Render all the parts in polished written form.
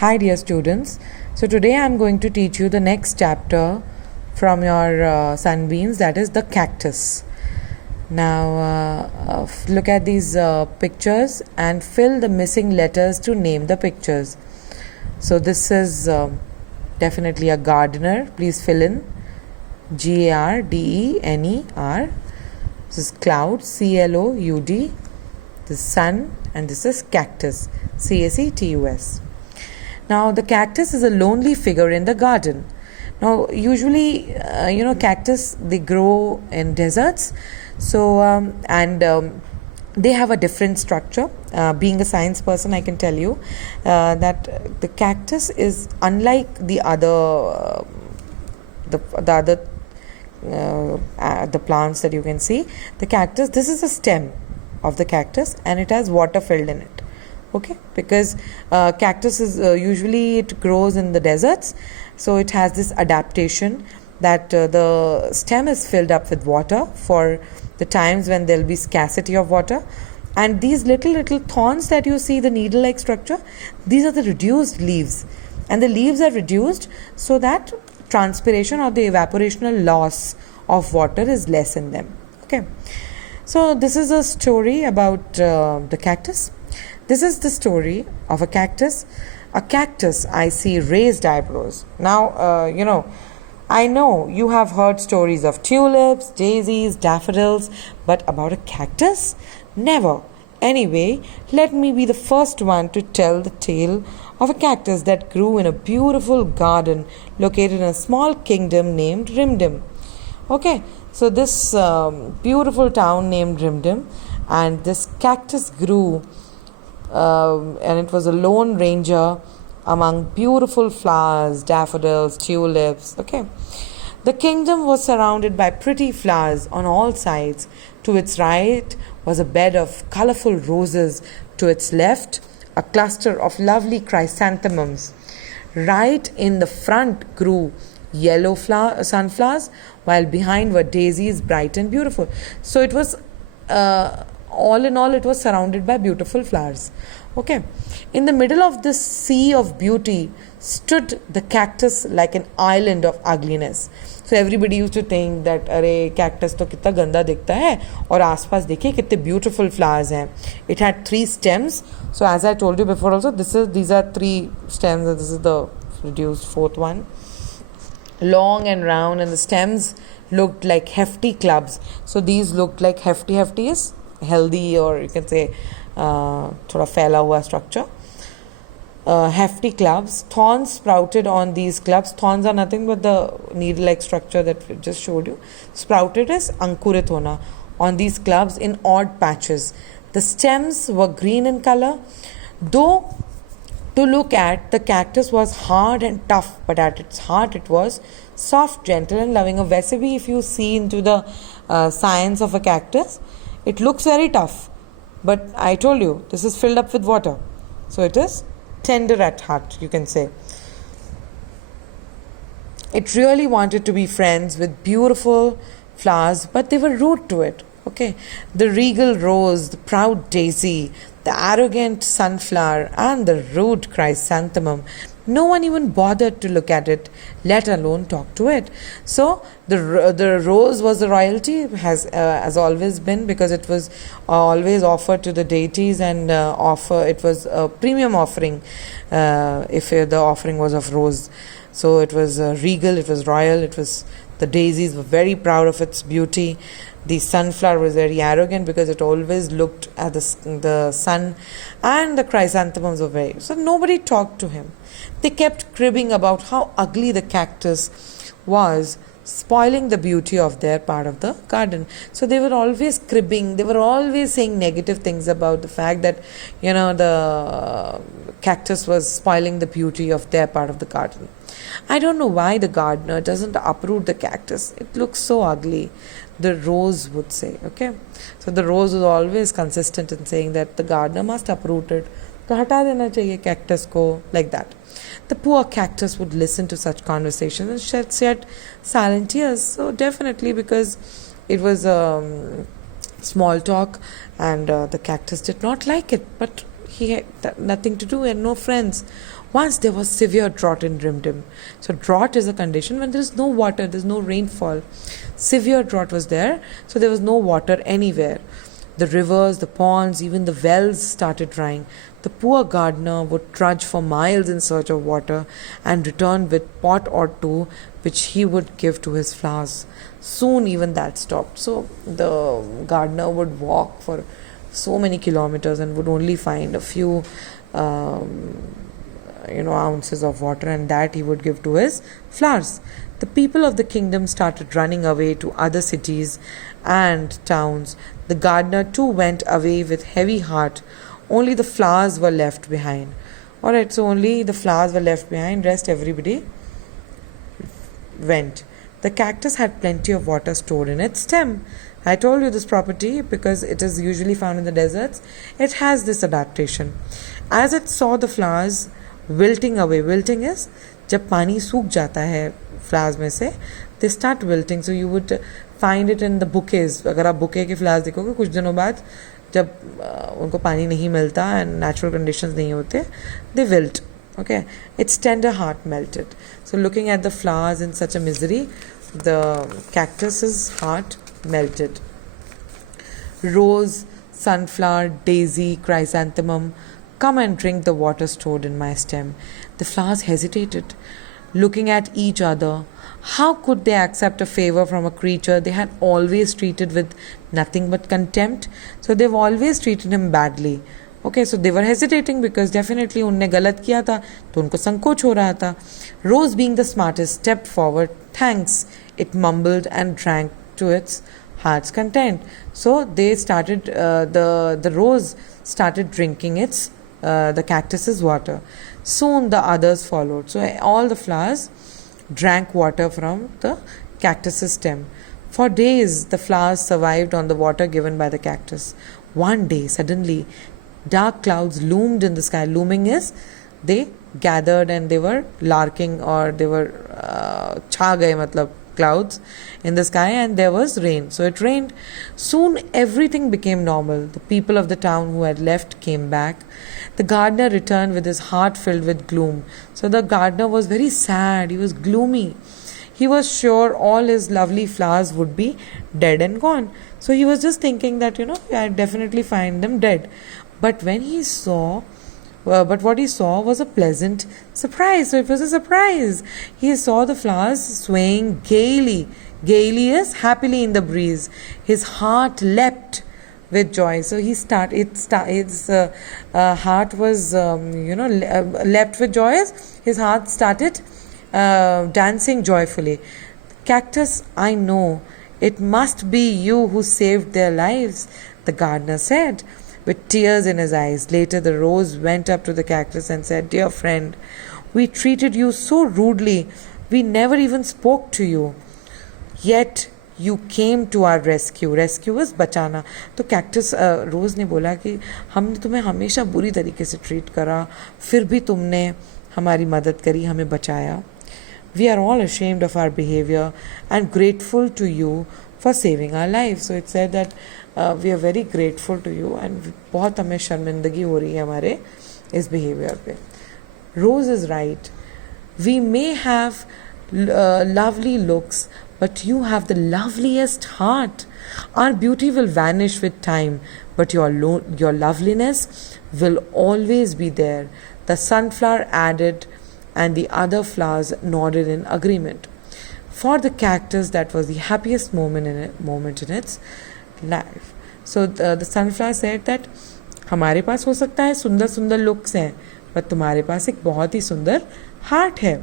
Hi dear students, so today I am going to teach you the next chapter from your Sunbeams, that is the cactus. Now look at these pictures and fill the missing letters to name the pictures. So this is definitely a gardener, please fill in Gardener. This is cloud, Cloud. This is sun, and this is cactus, Cactus. Now, the cactus is a lonely figure in the garden. Now, usually, cactus, they grow in deserts. So, they have a different structure. Being a science person, I can tell you that the cactus is unlike the other, the plants that you can see. The cactus, this is a stem of the cactus, and it has water filled in it. Okay, because cactus is usually it grows in the deserts, so it has this adaptation that the stem is filled up with water for the times when there will be scarcity of water. And these little thorns that you see, the needle like structure, these are the reduced leaves, and the leaves are reduced so that transpiration or the evaporational loss of water is less in them. Okay, so this is a story about the cactus. This is the story of a cactus. A cactus, I see raised eyebrows. Now, I know you have heard stories of tulips, daisies, daffodils, but about a cactus? Never. Anyway, let me be the first one to tell the tale of a cactus that grew in a beautiful garden located in a small kingdom named Rimdim. Okay, so this beautiful town named Rimdim, and this cactus grew and it was a lone ranger among beautiful flowers, daffodils, tulips. Okay, the kingdom was surrounded by pretty flowers on all sides. To its right was a bed of colorful roses. To its left, a cluster of lovely chrysanthemums. Right in the front grew yellow sunflowers, while behind were daisies, bright and beautiful. So it was all in all, it was surrounded by beautiful flowers. Okay, in the middle of this sea of beauty stood the cactus like an island of ugliness. So everybody used to think that अरे cactus तो कितना गंदा दिखता है और आसपास देखिए कितने beautiful flowers हैं. It had 3 stems. So as I told you before also, these are 3 stems, and this is the reduced 4th one. Long and round, and the stems looked like hefty clubs. So these looked like hefty is healthy, or you can say thoda फैला हुआ structure. Hefty clubs. Thorns sprouted on these clubs. Thorns are nothing but the needle-like structure that we just showed you. Sprouted as ankurit hona on these clubs in odd patches. The stems were green in color. Though to look at, the cactus was hard and tough, but at its heart it was soft, gentle and loving. वैसे भी if you see into the science of a cactus, it looks very tough, but I told you this is filled up with water, so it is tender at heart, you can say. It really wanted to be friends with beautiful flowers, but they were rude to it. Okay, the regal rose, the proud daisy, the arrogant sunflower, and the rude chrysanthemum. No one even bothered to look at it, let alone talk to it. So the rose was the royalty, has always been, because it was always offered to the deities, and it was a premium offering if the offering was of rose. So it was regal, it was royal, the daisies were very proud of its beauty. The sunflower was very arrogant because it always looked at the sun, and the chrysanthemums were very... So nobody talked to him. They kept cribbing about how ugly the cactus was, spoiling the beauty of their part of the garden. So they were always cribbing, they were always saying negative things about the fact that, the cactus was spoiling the beauty of their part of the garden. I don't know why the gardener doesn't uproot the cactus. It looks so ugly, the rose would say. Okay, so the rose was always consistent in saying that the gardener must uproot it. तो हटा देना चाहिए cactus को, like that. The poor cactus would listen to such conversations and shed silent tears. So definitely, because it was small talk, and the cactus did not like it, but he had nothing to do and no friends. Once there was severe drought in Rimdim. So drought is a condition when there is no water, there is no rainfall. Severe drought was there, so there was no water anywhere. The rivers, the ponds, even the wells started drying. The poor gardener would trudge for miles in search of water and return with pot or two which he would give to his flowers. Soon even that stopped. So the gardener would walk for so many kilometers and would only find a few ounces of water, and that he would give to his flowers. The people of the kingdom started running away to other cities and towns. The gardener too went away with heavy heart. Only the flowers were left behind. Alright, so only the flowers were left behind, rest everybody went. The cactus had plenty of water stored in its stem. I told you this property because it is usually found in the deserts. It has this adaptation. As it saw the flowers wilting away, wilting is जब पानी सूख जाता है flowers में से, they start wilting. So you would find it in the bouquets. अगर आप bouquet के flowers देखोगे कुछ दिनों बाद जब उनको पानी नहीं मिलता and natural conditions नहीं होते, they wilt. Okay, its tender heart melted. So looking at the flowers in such a misery, the cactus's heart melted. Rose, sunflower, daisy, chrysanthemum, come and drink the water stored in my stem. The flowers hesitated, looking at each other. How could they accept a favor from a creature they had always treated with nothing but contempt? So they've always treated him badly. Okay, so they were hesitating because definitely उनने गलत किया था, तो उनको संकोच हो रहा था. Rose, being the smartest, stepped forward. Thanks, it mumbled and drank to its heart's content. So they started, the rose started drinking the cactus's water. Soon the others followed. So all the flowers drank water from the cactus's stem. For days the flowers survived on the water given by the cactus. One day, suddenly, dark clouds loomed in the sky. Looming is they gathered and they were larking, or they were छा गए मतलब clouds in the sky, and there was rain. So it rained. Soon everything became normal. The people of the town who had left came back. The gardener returned with his heart filled with gloom. So the gardener was very sad. He was gloomy. He was sure all his lovely flowers would be dead and gone. So he was just thinking that, I'd definitely find them dead. But when he saw, what he saw was a pleasant surprise. So it was a surprise. He saw the flowers swaying gaily. Gaily is happily in the breeze. His heart leapt with joy. So his heart was, leapt with joy. His heart started dancing joyfully. Cactus, I know, it must be you who saved their lives, the gardener said, with tears in his eyes. Later, the rose went up to the cactus and said, Dear friend, we treated you so rudely. We never even spoke to you. Yet, you came to our rescue. Rescue is बचाना. तो cactus rose ने बोला कि हमने तुम्हें हमेशा बुरी तरीके से ट्रीट करा, फिर भी तुमने हमारी मदद करी, हमें बचाया. We are all ashamed of our behavior and grateful to you for saving our lives. So it said that we are very grateful to you and बहुत हमें शर्मिंदगी हो रही है हमारे इस behavior पे. Rose is right. We may have lovely looks, but you have the loveliest heart. Our beauty will vanish with time, but your loveliness will always be there. The sunflower added, and the other flowers nodded in agreement. For the cactus, that was the happiest moment in its life. So the sunflower said that हमारे पास हो सकता है सुंदर सुंदर looks हैं, but तुम्हारे पास एक बहुत ही सुंदर heart है.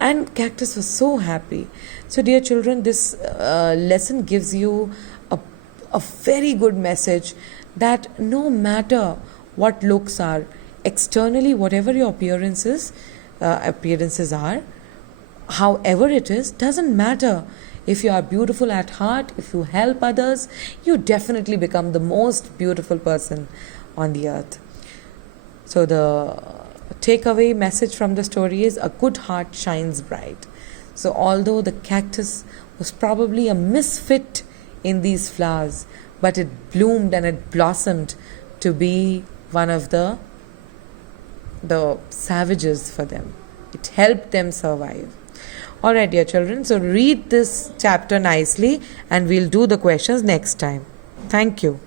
And cactus was so happy. So dear children, this lesson gives you a very good message that no matter what looks are, externally, whatever your appearances are, however it is, doesn't matter. If you are beautiful at heart, if you help others, you definitely become the most beautiful person on the earth. So the takeaway message from the story is a good heart shines bright. So although the cactus was probably a misfit in these flowers, but it bloomed and it blossomed to be one of the the savages for them. It helped them survive. Alright, dear children, so read this chapter nicely and we'll do the questions next time. Thank you.